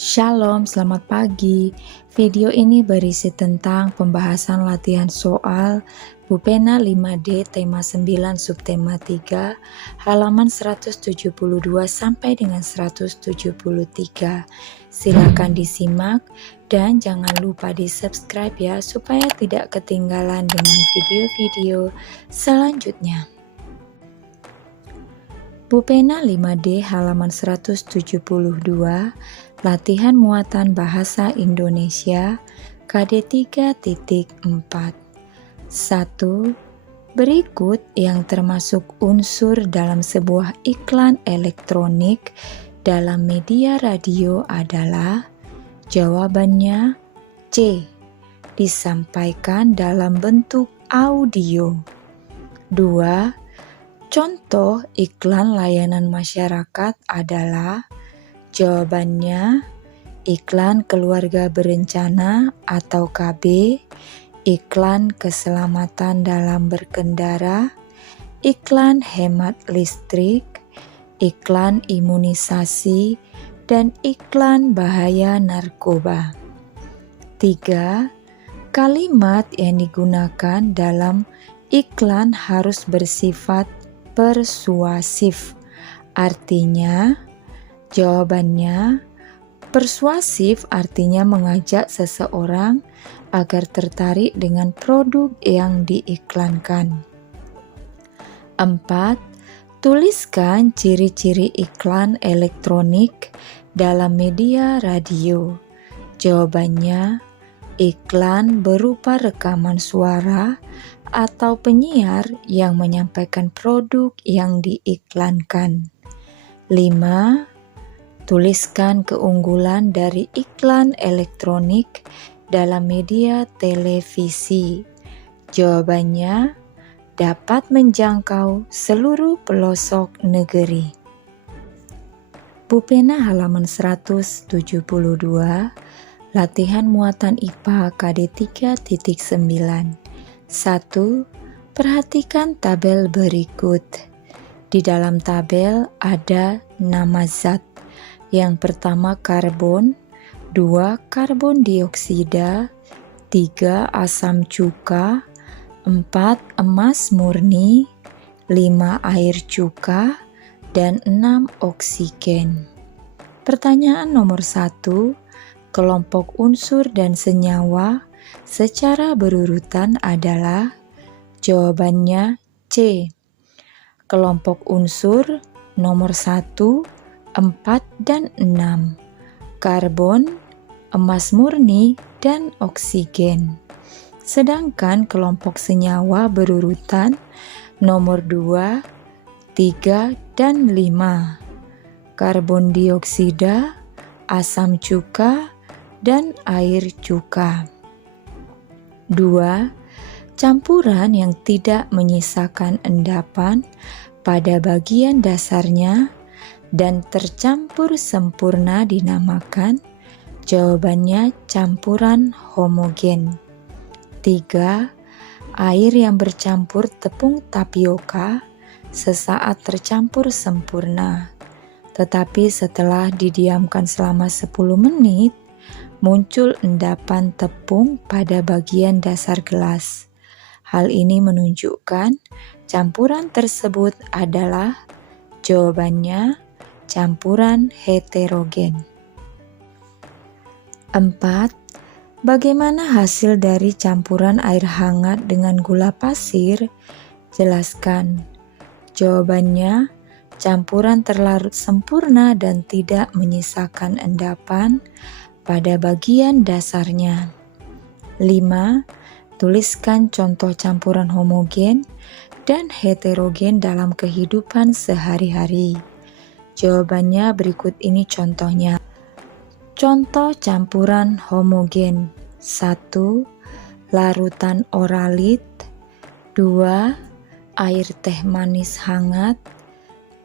Shalom, selamat pagi. Video ini berisi tentang pembahasan latihan soal Bupena 5D tema 9 subtema 3 halaman 172 sampai dengan 173. Silakan disimak dan jangan lupa di-subscribe ya supaya tidak ketinggalan dengan video-video selanjutnya. Bupena 5D halaman 172, latihan muatan bahasa Indonesia KD 3.4. 1. Berikut yang termasuk unsur dalam sebuah iklan elektronik dalam media radio adalah jawabannya C. Disampaikan dalam bentuk audio. 2. Contoh iklan layanan masyarakat adalah jawabannya iklan keluarga berencana atau KB, iklan keselamatan dalam berkendara, iklan hemat listrik, iklan imunisasi, dan iklan bahaya narkoba. 3. Kalimat yang digunakan dalam iklan harus bersifat persuasif. Artinya, jawabannya persuasif artinya mengajak seseorang agar tertarik dengan produk yang diiklankan. 4. Tuliskan ciri-ciri iklan elektronik dalam media radio. Jawabannya, iklan berupa rekaman suara atau penyiar yang menyampaikan produk yang diiklankan. 5. Tuliskan keunggulan dari iklan elektronik dalam media televisi. Jawabannya, dapat menjangkau seluruh pelosok negeri. Bupena halaman 172, latihan muatan IPA KD 3.9. 1. Perhatikan tabel berikut. Di dalam tabel ada nama zat. Yang pertama karbon, 2 karbon dioksida, 3 asam cuka, 4 emas murni, 5 air cuka, dan 6 oksigen. Pertanyaan nomor 1, kelompok unsur dan senyawa secara berurutan adalah jawabannya C. Kelompok unsur nomor 1, 4, dan 6. Karbon, emas murni, dan oksigen. Sedangkan kelompok senyawa berurutan nomor 2, 3, dan 5. Karbon dioksida, asam cuka, dan air cuka. 2. Campuran yang tidak menyisakan endapan pada bagian dasarnya dan tercampur sempurna dinamakan jawabannya campuran homogen. 3. Air yang bercampur tepung tapioka sesaat tercampur sempurna, tetapi setelah didiamkan selama 10 menit, muncul endapan tepung pada bagian dasar gelas. Hal ini menunjukkan campuran tersebut adalah jawabannya campuran heterogen. 4. Bagaimana hasil dari campuran air hangat dengan gula pasir? Jelaskan. Jawabannya, campuran terlarut sempurna dan tidak menyisakan endapan pada bagian dasarnya. 5. Tuliskan contoh campuran homogen dan heterogen dalam kehidupan sehari-hari. Jawabannya berikut ini contohnya. Contoh campuran homogen. 1. Larutan oralit. 2. Air teh manis hangat.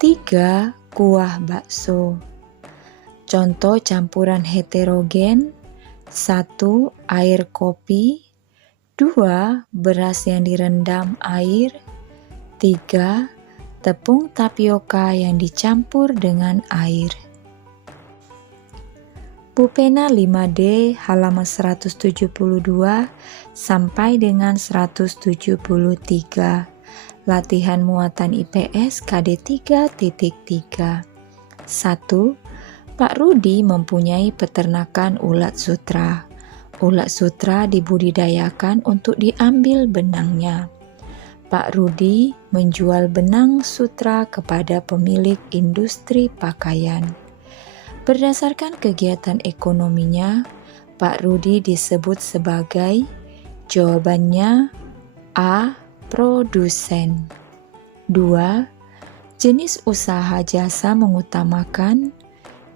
3. Kuah bakso. Contoh campuran heterogen. 1. Air kopi. 2. Beras yang direndam air. 3. Tepung tapioka yang dicampur dengan air. Pupena 5D halaman 172 sampai dengan 173. Latihan muatan IPS KD 3.3. 1. Pak Rudi mempunyai peternakan ulat sutra. Ulat sutra dibudidayakan untuk diambil benangnya. Pak Rudi menjual benang sutra kepada pemilik industri pakaian. Berdasarkan kegiatan ekonominya, Pak Rudi disebut sebagai, jawabannya A. Produsen. 2. Jenis usaha jasa mengutamakan,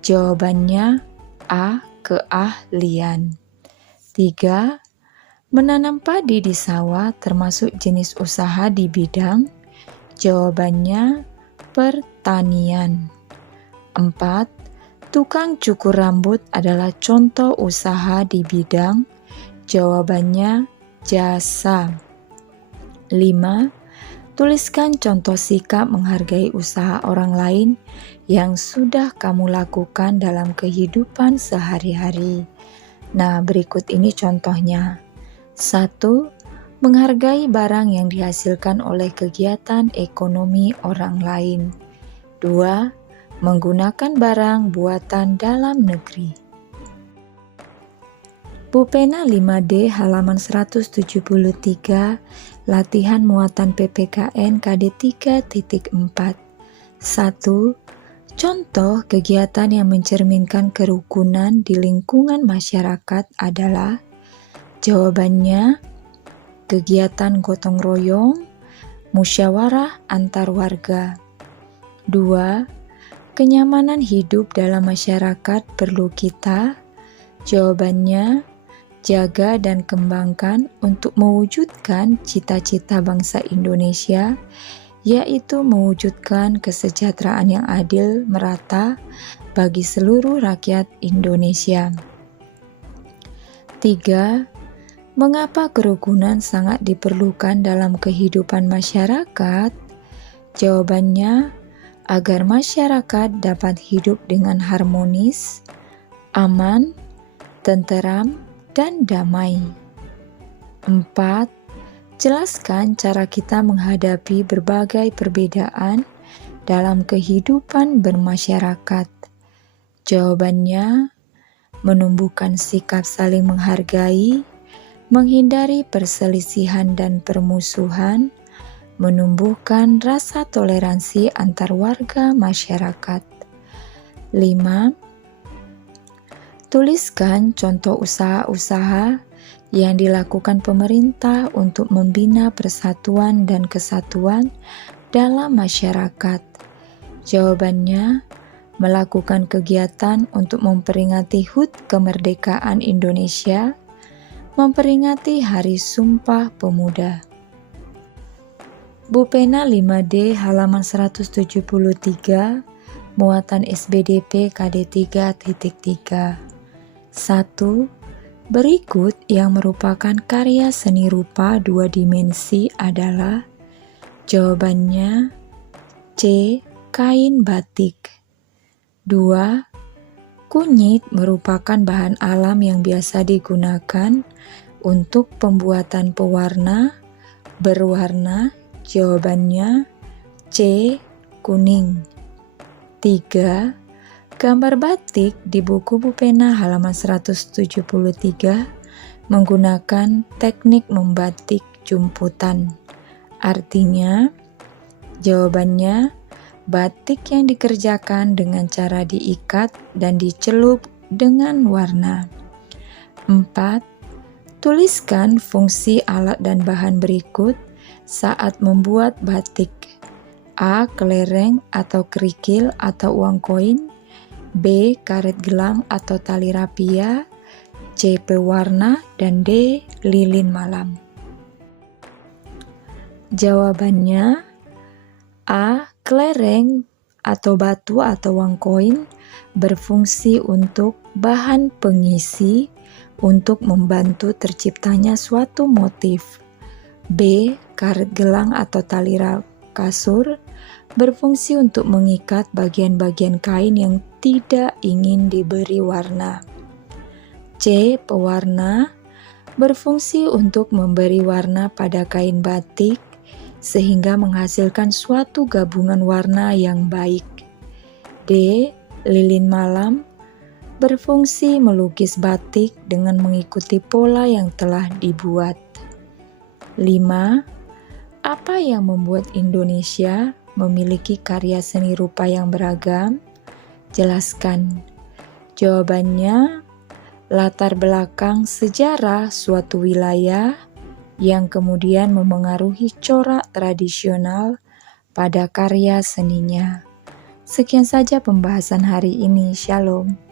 jawabannya A. Keahlian. 3. Menanam padi di sawah termasuk jenis usaha di bidang, jawabannya pertanian. 4. Tukang cukur rambut adalah contoh usaha di bidang, jawabannya jasa. 5. Tuliskan contoh sikap menghargai usaha orang lain yang sudah kamu lakukan dalam kehidupan sehari-hari. Nah, berikut ini contohnya. 1. Menghargai barang yang dihasilkan oleh kegiatan ekonomi orang lain. 2. Menggunakan barang buatan dalam negeri. Pupena 5D halaman 173, latihan muatan PPKN KD 3.4. 1. Contoh kegiatan yang mencerminkan kerukunan di lingkungan masyarakat adalah, jawabannya kegiatan gotong royong, musyawarah antar warga. 2. Kenyamanan hidup dalam masyarakat perlu kita, jawabannya jaga dan kembangkan untuk mewujudkan cita-cita bangsa Indonesia, yaitu mewujudkan kesejahteraan yang adil merata bagi seluruh rakyat Indonesia. 3. Mengapa kerukunan sangat diperlukan dalam kehidupan masyarakat? Jawabannya, agar masyarakat dapat hidup dengan harmonis, aman, tenteram, dan damai. 4. Jelaskan cara kita menghadapi berbagai perbedaan dalam kehidupan bermasyarakat. Jawabannya, menumbuhkan sikap saling menghargai, menghindari perselisihan dan permusuhan, menumbuhkan rasa toleransi antar warga masyarakat. 5. Tuliskan contoh usaha-usaha yang dilakukan pemerintah untuk membina persatuan dan kesatuan dalam masyarakat. Jawabannya, melakukan kegiatan untuk memperingati HUT kemerdekaan Indonesia, memperingati Hari Sumpah Pemuda. Pupena 5D halaman 173, muatan SBDP KD 3.3. 1. Berikut yang merupakan karya seni rupa 2 dimensi adalah, jawabannya C. Kain batik. 2. Kunyit merupakan bahan alam yang biasa digunakan untuk pembuatan pewarna, berwarna, jawabannya C. Kuning. 3. Gambar batik di buku Pupena halaman 173 menggunakan teknik membatik jumputan. Artinya, jawabannya batik yang dikerjakan dengan cara diikat dan dicelup dengan warna. 4. Tuliskan fungsi alat dan bahan berikut saat membuat batik. A. Kelereng atau kerikil atau uang koin. B. Karet gelang atau tali rapia. C. Pewarna. Dan D. Lilin malam. Jawabannya A. Kelereng atau batu atau uang koin berfungsi untuk bahan pengisi untuk membantu terciptanya suatu motif. B. Karet gelang atau tali kasur berfungsi untuk mengikat bagian-bagian kain yang tidak ingin diberi warna. C. Pewarna, berfungsi untuk memberi warna pada kain batik sehingga menghasilkan suatu gabungan warna yang baik. D. Lilin malam, berfungsi melukis batik dengan mengikuti pola yang telah dibuat. 5. Apa yang membuat Indonesia memiliki karya seni rupa yang beragam? Jelaskan. Jawabannya, latar belakang sejarah suatu wilayah yang kemudian memengaruhi corak tradisional pada karya seninya. Sekian saja pembahasan hari ini. Shalom.